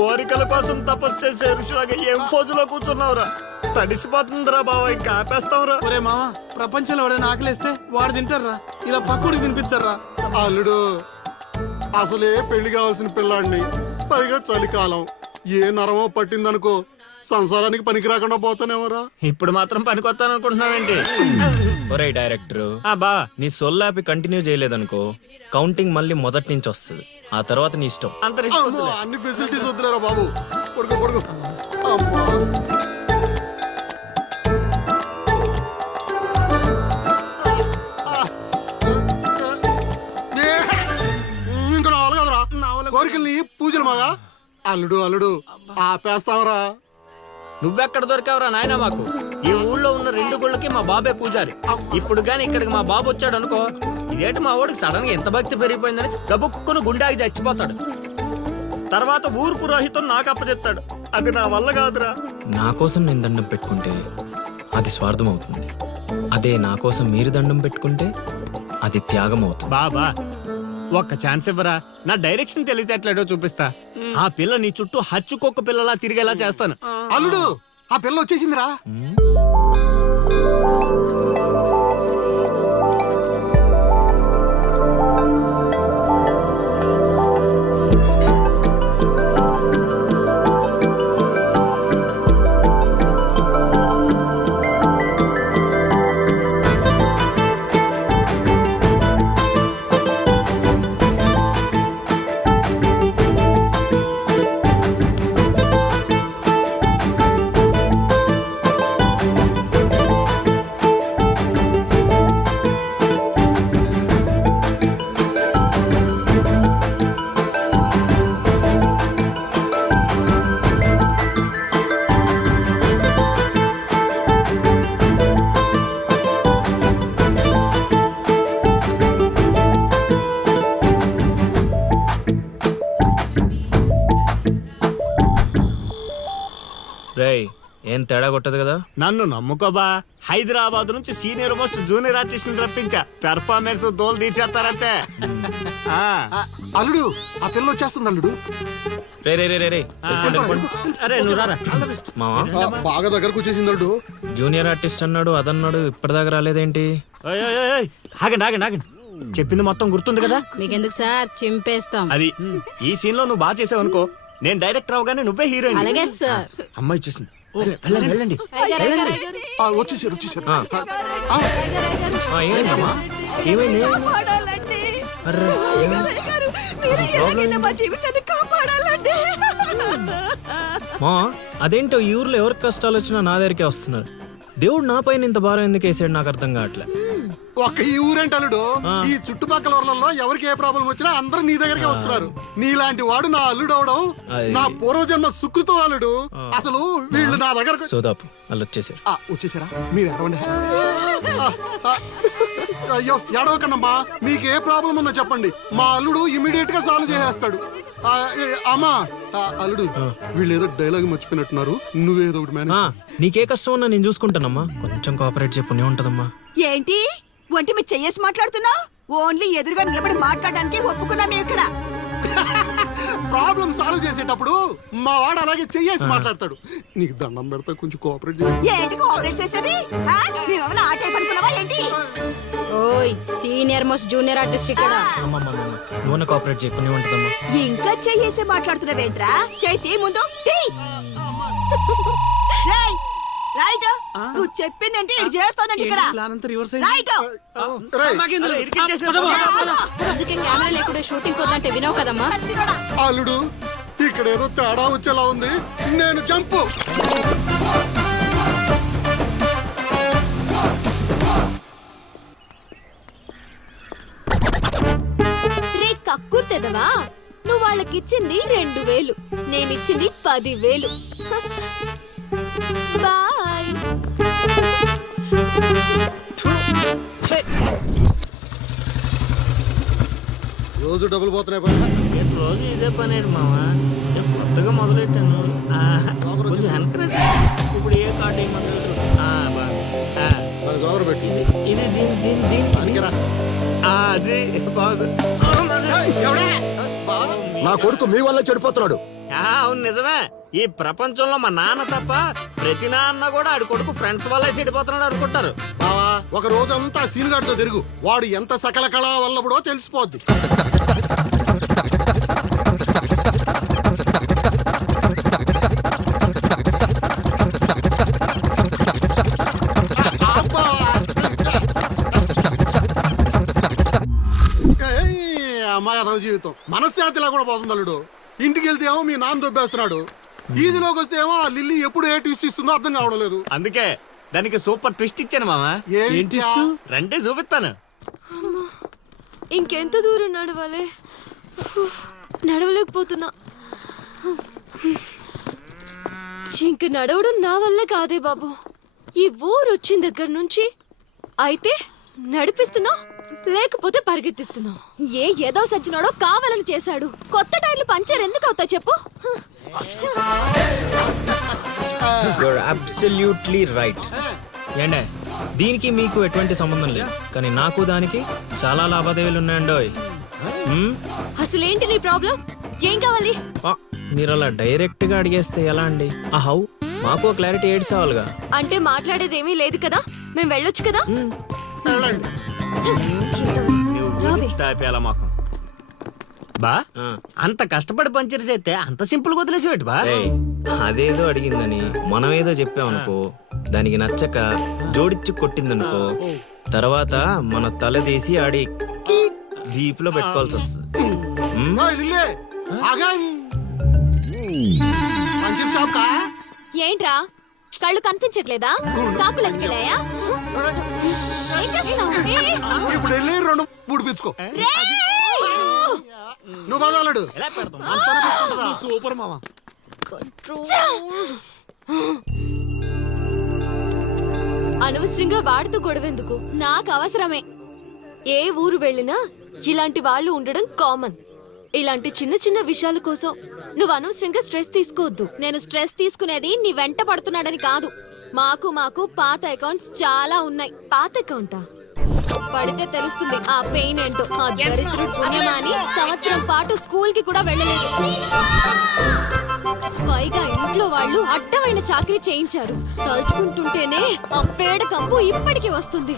కోరికల కోసం తపస్సు చేసే ఋషులాగా ఏం పోజులో కూర్చున్నావురా? తడిసిపోతుందిరా బావ, ఇంకా ఆపేస్తావురా? ఒరే మామ, ప్రపంచంలో ఎవరైనా ఆకలిస్తే వాడు తింటారా, ఇలా పక్కడికి తినిపించారా? అల్లుడు అసలే పెళ్లి కావాల్సిన పిల్లాడిని, పైగా చలికాలం, ఏ నరమో పట్టిందనుకో సంసారానికి పనికి రాకుండా పోతానేమరా. ఇప్పుడు మాత్రం పనికొత్తాను అనుకుంటున్నావేంటి? ఒరే డైరెక్టర్, బా నీ సొల్లాపి కంటిన్యూ చేయలేదనుకో కౌంటింగ్ మళ్ళీ మొదటి నుంచి వస్తుంది. ఆ తర్వాత నీ ఇష్టం. అమ్మో, అన్ని ఫెసిలిటీస్ వద్దులేరా బాబు. పడుకో పడుకో. అమ్మా ఇంకా రావాలి కదరా కోరికల్ని పూజలు మాగా. అల్లుడు అల్లుడు ఆపేస్తావరా? నువ్వెక్కడ దొరికావురా నాయనా మాకు? ఈ ఊళ్ళో ఉన్న 2 గుళ్ళకి మా బాబే పూజారి. ఇప్పుడు గాని ఇక్కడికి మా బాబు వచ్చాడు అనుకో, ఇదేంటి మా వాడికి సడన్ గా ఎంత భక్తి పెరిగిపోయిందని గబుక్కును గుండాకి చచ్చిపోతాడు. తర్వాత ఊరు పురోహితం నాకు అప్పచెప్తాడు. అది నా వల్ల కాదురా. నా కోసం నేను దండం పెట్టుకుంటే అది స్వార్థం అవుతుంది. అదే నా కోసం మీరు దండం పెట్టుకుంటే అది త్యాగం అవుతుంది. బాబా ఒక్క ఛాన్స్ ఇవ్వరా, నా డైరెక్షన్ తెలివితేటలేడో చూపిస్తా. ఆ పిల్ల నీ చుట్టూ హచ్చుకొక్క పిల్లలా తిరిగేలా చేస్తాను. అల్లుడు ఆ పిల్ల వచ్చేసిందిరా. రేయ్, ఏం తేడా కొట్టదు కదా? నన్ను నమ్ముకోబా. హైదరాబాద్ నుంచి సీనియర్ మోస్ట్ జూనియర్ ఆర్టిస్ట్ ని రప్పించా. పెర్ఫార్మెన్స్ దోలు తీసేస్తారంతే. అల్లుడు ఆ పిల్ల వచ్చేస్తుంది అల్లుడు. రే రే రే రే రే, అరే నువ్వు రారా. మావా బాగా దగ్గరకు వచ్చేసింది అల్లుడు. జూనియర్ ఆర్టిస్ట్ అన్నాడు, అదన్నాడు, ఇప్పటిదాకా రాలేదేంటి? ఓయ్ ఓయ్ ఓయ్, ఆగండి ఆగండి ఆగండి. చెప్పింది మొత్తం గుర్తుంది కదా? మీకెందుకు సార్, చింపేస్తాం. అది ఈ సీన్ లో నువ్వు బాగా చేసావు అనుకో, నేను డైరెక్టర్ అవగానే నువ్వే హీరోయిన్. అలాగే సార్. అమ్మాయి చూసింది. వెళ్ళండి వెళ్ళండి. వచ్చేసారు వచ్చేసారు. ఏమైందమ్మా? ఏమైంది? అర్రే, మా అదేంటో ఈ ఊర్లో ఎవరికి కష్టాలు వచ్చినా నా దగ్గరికే వస్తున్నారు. దేవుడు నా పైన ఇంత భారం ఎందుకు వేసాడు నాకు అర్థం కావట్లే. ఒక్క ఈ ఊరేంటి అల్లుడు, ఈ చుట్టుపక్కల ఊర్లలో ఎవరికి ఏ ప్రాబ్లం వచ్చినా అందరూ నీ దగ్గరికి వస్తున్నారు. నీలాంటి వాడు నా అల్లుడు అవడం నా పూర్వజన్మ సుకృతం అల్లుడు. అసలు వీళ్ళు నా దగ్గర సోదాపు వాళ్ళు వచ్చేసారు. వచ్చేసారా? మీరు ఎడవండి. అయ్యో ఎడవకండమ్మా, మీకు ఏ ప్రాబ్లం ఉన్నా చెప్పండి, మా అల్లుడు ఇమీడియట్ గా సాల్వ్ చేసేస్తాడు. అమ్మా అల్లుడు, వీళ్ళు ఏదో డైలాగ్ మర్చిపోయినట్టున్నారు, నువ్వేదో ఒకటి మేనేజ్. నీకే కష్టం ఉన్నా నేను చూసుకుంటానమ్మా. కొంచెం కోఆపరేట్ చెప్పు ఉంటదమ్మా. ఏంటి ఒంటి మీద చెయ్యేసి మాట్లాడుతున్నా? ఓన్లీ ఎదురుగా నిలబడి మాట్లాడడానికి ఒప్పుకున్నాం ఇక్కడ. ప్రాబ్లం సాల్వ్ చేసేటప్పుడు మా వాడు అలాగే చెయ్యేసి మాట్లాడతాడు. నీకు దండం పెడతా, కొంచెం కోఆపరేట్ ఏంటి కోఆపరేట్ చేసేది? మేమేమైనా ఆట అయిపోతున్నావా ఏంటి? ఓయ్, సీనియర్ మోస్ట్ జూనియర్ ఆర్టిస్ట్ ఇక్కడ. నువ్వు కోఆపరేట్ చెప్పు ఉంటదమ్మా. ఇంకా చెయ్యేసి మాట్లాడుతున్నావేంట్రా? చేతి ముందు రైట్. నువ్వు చెప్పిందంటే ఇది చేస్తానండి ఇక్కడ. రైట్. అందుకే కెమెరా లేకుండా షూటింగ్ వద్దంటే వినవు కదమ్మా. అల్లుడు ఇక్కడ ఏదో తేడా వచ్చేలా ఉంది, నేను జంపు. రే కక్కుర్తెదవా, నువ్వు వాళ్ళకిచ్చింది 2000, నేనిచ్చింది 10,000. బాయ్. రోజు డబ్బులు పోతున్నాయి. రోజు ఇదే పని మావా. కొత్తగా మొదలెట్టాను. కొంచెం ఎంకరేజ్. ఇప్పుడు ఏ కార్డు ఇది అది బాగుంది. నా కొడుకు మీ వల్ల చెడిపోతున్నాడు. అవును నిజమే. ఈ ప్రపంచంలో మా నాన్న తప్ప ప్రతి నాన్న కూడా ఆడి కొడుకు ఫ్రెండ్స్ వల్లే చెడిపోతున్నాడు అనుకుంటారు. బావా ఒక రోజంతా సీనుగాడితో తిరుగు, వాడు ఎంత సకల కళా వల్లబడో తెలిసిపోద్ది. అమ్మాయి అదవ జీవితం మనశ్శాంతిలా కూడా పోతుంది అల్లుడు. ఇంటికి వెళ్తే ఏమో మీ నాన్న దొబ్బేస్తున్నాడు, ఈదిలోకి వస్తే ఏమో ఆ లిల్లీ ఎప్పుడు ఏ ట్విస్ట్ ఇస్తుందో అర్థం కావడం లేదు. అందుకే దానికి సూపర్ ట్విస్ట్ ఇచ్చాను మామ. ఏంటి రండి చూపిస్తాను. ఇంకెంత దూరం నడవాలి? నడవలేకపోతున్నా. ఇంక నడవడం నా వల్ల కాదే బాబు. ఈ ఊరు వచ్చిన దగ్గర నుంచి అయితే నడిపిస్తున్నా, లేకపోతే పరిగెత్తిస్తున్నా. ఏదో సచ్చినాడో కావాలని చేశాడు. కొత్త టైర్లు పంచర్ ఎందుకు అవుతా చెప్పు. Absolutely right. ఏండే దీనికి మీకు ఎటువంటి సంబంధం లేదు, కానీ నాకు దానికి చాలా లావాదేవీలు ఉన్నాయండోయ్. అసలేంటి నీ ప్రాబ్లం? ఏం కావాలి? మీరు అలా డైరెక్ట్ గా అడిగేస్తే ఎలా అండి? హౌ మాకు క్లారిటీ ఏడ్చేవాళ్ళుగా. అంటే మాట్లాడేదేమీ లేదు కదా, మేము వెళ్ళొచ్చు కదా. మాకు బా అంత కష్టపడి పంచర్ చేస్తే అంత సింపుల్ గా వదిలేసేవాటి బా. అదేదో అడిగిందని మనం ఏదో చెప్పామనుకో, దానికి నచ్చక జోడిచ్చి కొట్టిందనుకో, తర్వాత మన తల తీసి ఆడి దీపులో పెట్టుకోవాల్సి వస్తుంది. ఏంట్రా కళ్ళు కనిపించట్లేదా? కాకులు ఎత్తుకెళ్ళాయా? ఏం చేస్తున్నావ్? ఇప్పుడు వెళ్ళి 2 పుడిపించుకో. నువ్వు బాధాలడు సూపర్ మామ. అనవసరంగా వాడితో గొడవెందుకు? నాకు అవసరమే. ఏ ఊరు వెళ్ళినా ఇలాంటి వాళ్ళు ఉండడం కామన్. ఇలాంటి చిన్న చిన్న విషయాల కోసం నువ్వు అనవసరంగా స్ట్రెస్ తీసుకోవద్దు. నేను స్ట్రెస్ తీసుకునేది నీ వెంట పడుతున్నాడని కాదు. మాకు పాత అకౌంట్స్ చాలా ఉన్నాయి. పాత అకౌంటా? పడితే తెలుస్తుంది ఆ పెయిన్ ఏంటో. ఆ దరిద్రుడు పుణ్యమాని సంవత్సరం పాటు స్కూల్ కి కూడా వెళ్ళలేదు. పైగా ఇంట్లో వాళ్ళు అడ్డమైన చాకరీ చేయించారు. తలుచుకుంటుంటేనే ఆ పేడ కంపు ఇప్పటికీ వస్తుంది.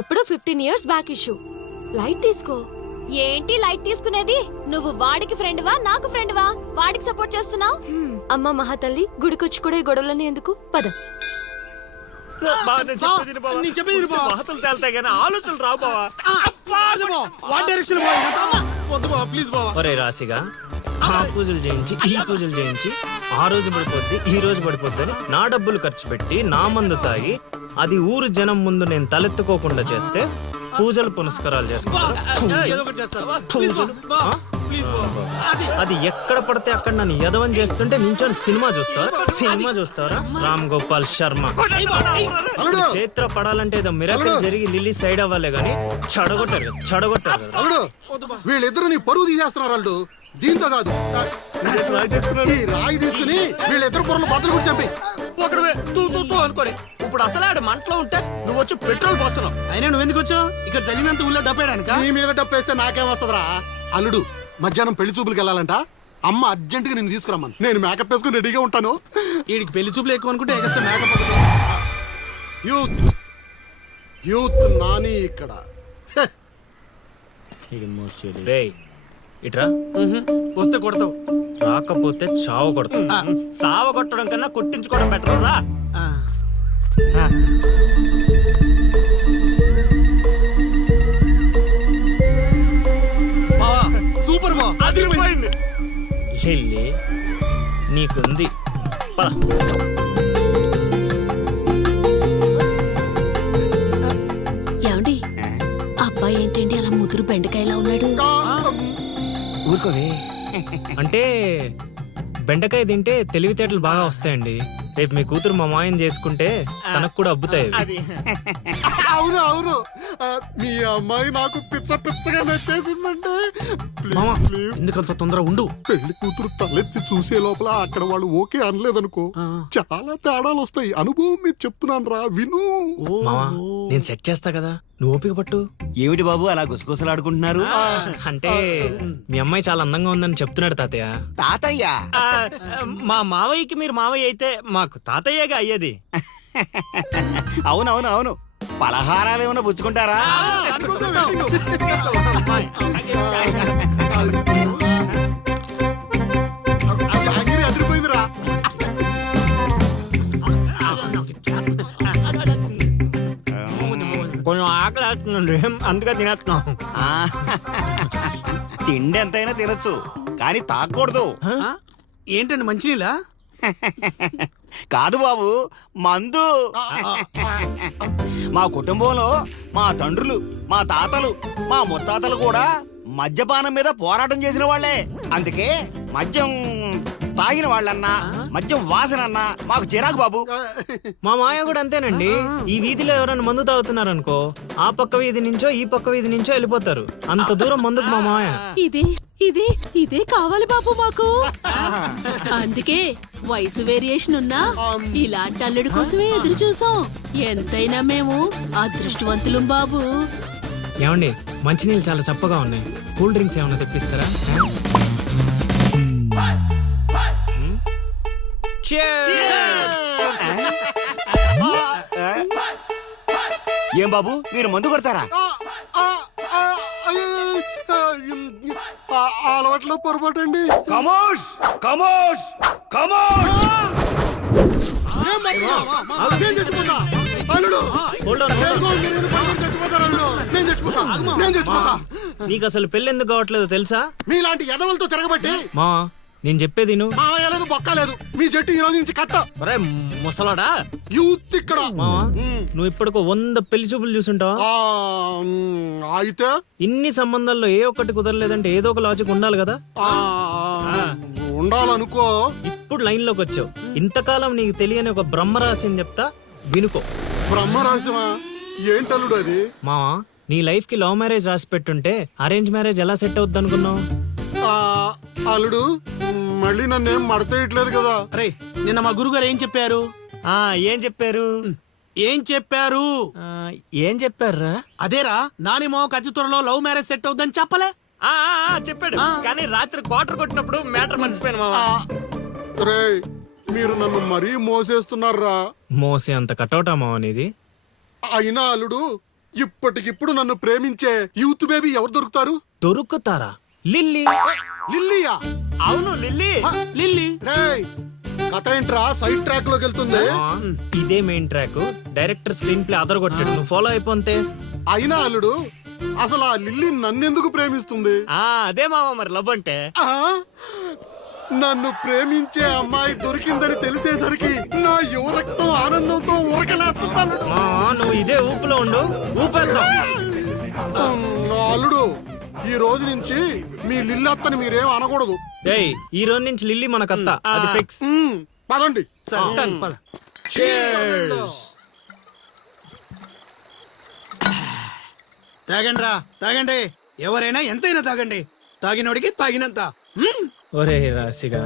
ఎప్పుడో 15 years బ్యాక్ ఇష్యూ. లైట్ తీసుకో. ఏంటి లైట్ తీసుకునేది? నువ్వు వాడికి ఫ్రెండ్వా, నాకు ఫ్రెండ్వా? వాడికి సపోర్ట్ చేస్తున్నావు? అమ్మ మహాతల్లి, గుడికొచ్చి కూడా ఈ గొడవలన్నీ ఎందుకు? పద. ఆలోచనలు రావు బావా. ఒరే రాశిగా ఆ పూజలు చేయించి ఈ పూజలు చేయించి ఆ రోజు పడిపోద్ది ఈ రోజు పడిపోద్ది అని నా డబ్బులు ఖర్చు పెట్టి నా మందు తాగి అది ఊరు జనం ముందు నేను తలెత్తుకోకుండా చేస్తే పూజలు పునస్కారాలు చేసుకుంటారు. అది ఎక్కడ పడితే అక్కడ నన్ను యదవం చేస్తుంటే నించొని సినిమా చూస్తారా? రామ్ గోపాల్ శర్మ. చేత్ర పడాలంటే ఏదో మిరాకిల్ జరిగి లిల్లీ సైడ్ అవ్వాలే గానీ చెడగొట్టారు అల్లుడు వీళ్ళిద్దరు నీ పరువు తీసేస్తున్నారు అల్లుడు. దీంతో కాదు, ఈ రాయి తీసుకుని వీళ్ళిద్దరు పొరలు బద్దలు కూడా చంపి ఒకడే అనుకోని ఇప్పుడు అసలు ఆడు మంటలో ఉంటే నువ్వు వచ్చి పెట్రోల్ పోస్తున్నావు. అయినా నువ్వెందుకు వచ్చావు? ఇక్కడ జరిగినంత ఊళ్ళో డబ్బేయడానిక? నీ మీద డప్పేస్తే నాకేం వస్తుందిరా? అల్లుడు మధ్యాహ్నం పెళ్లి చూపులకు వెళ్ళాలంట. అమ్మ అర్జెంట్ గా నేను తీసుకురమ్మను. నేను మేకప్ వేసుకుని రెడీగా ఉంటాను. వీడికి పెళ్లి చూపులు ఎక్కువ అనుకుంటే ఎక్స్ట్రా మేకప్. యూత్ నాని ఇక్కడ. రేయ్ ఇట్రా. వస్తే కొడతావు, రాకపోతే చావు కొడతావు. సావ కొట్టడం కన్నా కొట్టించుకోవడం బెటర్ రా. సూపర్ బా, అదిరిపోయింది. లిల్లీ నీకుంది, పద. ఏమండి అబ్బాయి ఏంటండి అలా ముదురు బెండకాయలా ఉన్నాడు? అంటే బెండకాయ తింటే తెలివితేటలు బాగా వస్తాయండి. రేపు మీ కూతురు మా మాయం చేసుకుంటే తనకు కూడా అబ్బుతాయి. అవును అవును మీ అమ్మాయి నాకు పిచ్చ పిచ్చగా నచ్చేసిందంటే మామ ప్లీజ్ ఎందుకంత తొందర ఉండు. పెళ్లి కూతురు తలెత్తి చూసే లోపల అక్కడ వాళ్ళు ఓకే అనలేదనుకో చాలా తేడాలు వస్తాయి. అనుభవం మీద చెప్తున్నాను రా, విను. మావా నేను సెట్ చేస్తా కదా, నువ్వు ఓపిక పట్టు. ఏమిటి బాబు అలా గుసగుసలాడుకుంటున్నారు? అంటే మీ అమ్మాయి చాలా అందంగా ఉందని చెప్తున్నాడు తాతయ్య. తాతయ్య ఆ, మా మావయ్యకి మీరు మావయ్య అయితే మాకు తాతయ్యగా అయ్యేది. అవునవును అవును, పలహారాలు ఏమైనా పుచ్చుకుంటారా? జాంగిరీ అదిరిపోయిందిరా. కొంచెం ఆకలి వేస్తుందండి, అందుకే తినేస్తున్నాం. ఆ, తిండి ఎంతైనా తినొచ్చు కానీ తాగకూడదు. ఏంటండి మంచినీళ్ళ? కాదు బాబు, మందు. మా కుటుంబంలో మా తండ్రులు, మా తాతలు, మా ముత్తాతలు కూడా మద్యపానం మీద పోరాటం చేసిన వాళ్ళే. అందుకే మద్యం తాగిన వాళ్ళన్నా మద్యం వాసనన్నా మాకు చిరాకు బాబు. మా మాయ కూడా అంతేనండి. ఈ వీధిలో ఎవరైనా మందు తాగుతున్నారనుకో, ఆ పక్క వీధి నుంచో ఈ పక్క వీధి నుంచో వెళ్ళిపోతారు. అంత దూరం మందుకు మా మాయ. ఇదే కావాలి బాబు మాకు. అందుకే వయసు వేరియేషన్ ఉన్నా ఇలాంటి అల్లుడి కోసమే ఎదురు చూసాం. ఎంతైనా మేము అదృష్టవంతులం బాబు. ఏమండి మంచినీళ్ళు చాలా చప్పగా ఉన్నాయి, కూల్ డ్రింక్స్ ఏమైనా తెప్పిస్తారా? ఏం బాబు మీరు మందు కొడతారా? అలవాట్లో పొరపాటు అండి. కమోష్ కమోష్ కమోష్. నేను చచ్చిపోతా అల్లుడు. Hold on, hold on. నేను చచ్చిపోతాను అల్లుడు. నేను చచ్చిపోతా. నీకు అసలు పెళ్లి ఎందుకు కావట్లేదు తెలుసా? మీలాంటి ఎదవలతో తిరగబట్టి మా నేను చెప్పేది నువ్వు. మాయలేదు బొక్కలేదు. మీ జట్టు ఈ రోజు నుంచి కట్ట. ఒరే ముసలాడా, యూత్ ఇక్కడ. మావా నువ్వు ఇప్పటికో 100 పెళ్లి చూపులు చూసుంటావా? అయితే ఇన్ని సంబంధాల్లో ఏ ఒక్కటి కుదరలేదంటే ఏదో ఒక లాజిక్ ఉండాలి కదా. ఉండాలనుకో. ఇప్పుడు లైన్ లోకి వచ్చావు. ఇంతకాలం నీకు తెలియని ఒక బ్రహ్మరహస్యం చెప్తా, వినుకో. బ్రహ్మరహస్యమా? ఏంటల్లుడు అది? మావా నీ లైఫ్ కి లవ్ మ్యారేజ్ రాసి పెట్టుంటే అరేంజ్ మ్యారేజ్ ఎలా సెట్ అవుద్ది అనుకున్నావు? అల్లుడు మళ్ళీ నన్నేం మడతేయట్లేదు కదా. అరే నిన్న మా గురుగారు ఏం చెప్పారు? ఏం చెప్పారు? ఏం చెప్పారు? ఏం చెప్పారా? అదేరా నాని మావకు అతి త్వరలో లవ్ మ్యారేజ్ సెట్ అవుద్దని చెప్పలే? చెప్పాడు, కానీ రాత్రి క్వార్టర్ కొట్టినప్పుడు మ్యాటర్ మర్చిపోయాను మావా. రేయ్ మీరు నన్ను మరీ మోసేస్తున్నారా? మోసే అంత కటౌటా మావా నీది? అయినా అల్లుడు ఇప్పటికిప్పుడు నన్ను ప్రేమించే యూత్ బేబీ ఎవరు దొరుకుతారు? దొరుకుతారా? లిల్లీ. లిల్లీయా? అవును లిల్లీ. లిల్లీ రేయ్ కథ ఏంట్రా సైడ్ ట్రాక్ లోకి వెళ్తుంది? ఇదే main track. Director screenplay అదరగొట్టాడు, నువ్వు ఫాలో అయిపోతే. అయినా అల్లుడు అసలు ఆ లిల్లీ నన్నెందుకు ప్రేమిస్తుంది? అదే మావా మరి లవ్ అంటే. నన్ను ప్రేమించే అమ్మాయి దొరికిందని తెలిసేసరికి నా యువ రక్తం ఆనందంతో ఉరకలేస్తున్నాను. నువ్వు ఇదే ఊపులో ఉండు, ఊపేద్దాం. అల్లుడు ఈ రోజు నుంచి మీ లిల్లత్తని మీరేం అనకూడదు. ఏయ్ ఈ రోజు నుంచి లిల్లీ మన కత్త, అది ఫిక్స్. పదండి. తాగండి రా, తాగండి. ఎవరైనా ఎంతైనా తాగండి. తాగినోడికి తాగినంత. ఒరే రాశిగా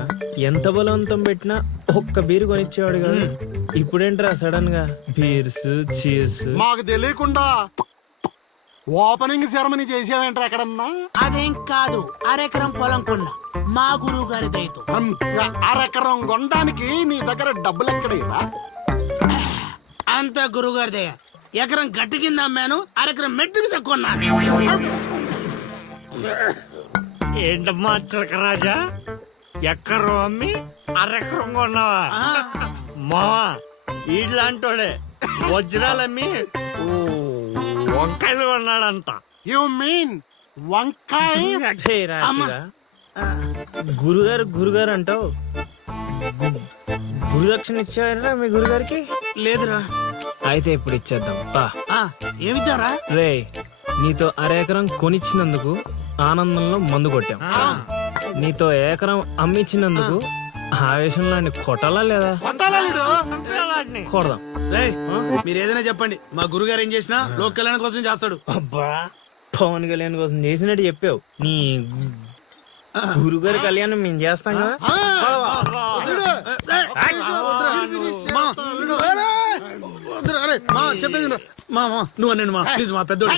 ఎంత బలవంతం పెట్టినా ఒక్క బీరు కొనిచ్చేవాడు కదా. ఇప్పుడేంట్రా సడన్ గా బీర్స్ చీర్స్? మాకు తెలియకుండా ఓపెనింగ్ సెరమనీ చేసేవేంటారు ఎక్కడన్నా? అదేం కాదు, అరెకరం పొలం కొన్న మా గురువు గారి దయతో. అరెకరం కొనడానికి నీ దగ్గర డబ్బులు ఎక్కడేరా? అంత గురువు గారి దయ. ఎకరం గట్టి కింద అమ్మాను, అరెకరం మెట్టు మీద కొన్నాను. ఏంటమ్మా చిలకరాజా, ఎక్కరు అమ్మి అరెక్కరం కొన్నావా? మావా ఇట్లాంటోడే వజ్రాలమ్మి వంకాయలు కొన్నాడంట. యు మీన్ వంకాయ? హే రాశిగా, గురుగారు అంటావు. గురుదక్షిణ ఇచ్చారా మీ గురుగారికి? లేదురా. అయితే ఇప్పుడు ఇచ్చేద్దాం పా. ఏమిద్దారా? రే నీతో అరెకరం కొనిచ్చినందుకు ఆనందంలో మందు కొట్టాం. నీతో ఏకరం అమ్మిచ్చినందుకు ఆవేశంలో కొట్టాలా లేదా? వంటాలా? వాడిని. కొడదాం. రేయ్, మీరు ఏదైనా చెప్పండి, మా గురుగారు ఏం చేసినా లోక్ కళ్యాణం కోసం చేస్తాడు. అబ్బా పవన్ కళ్యాణ్ కోసం చేసినట్టు చెప్పావు. నీ గురుగారి కళ్యాణం మేము చేస్తాం కదా. చెప్పేది నువ్వు అనండి మా ప్లీజ్ మా పెద్దోడు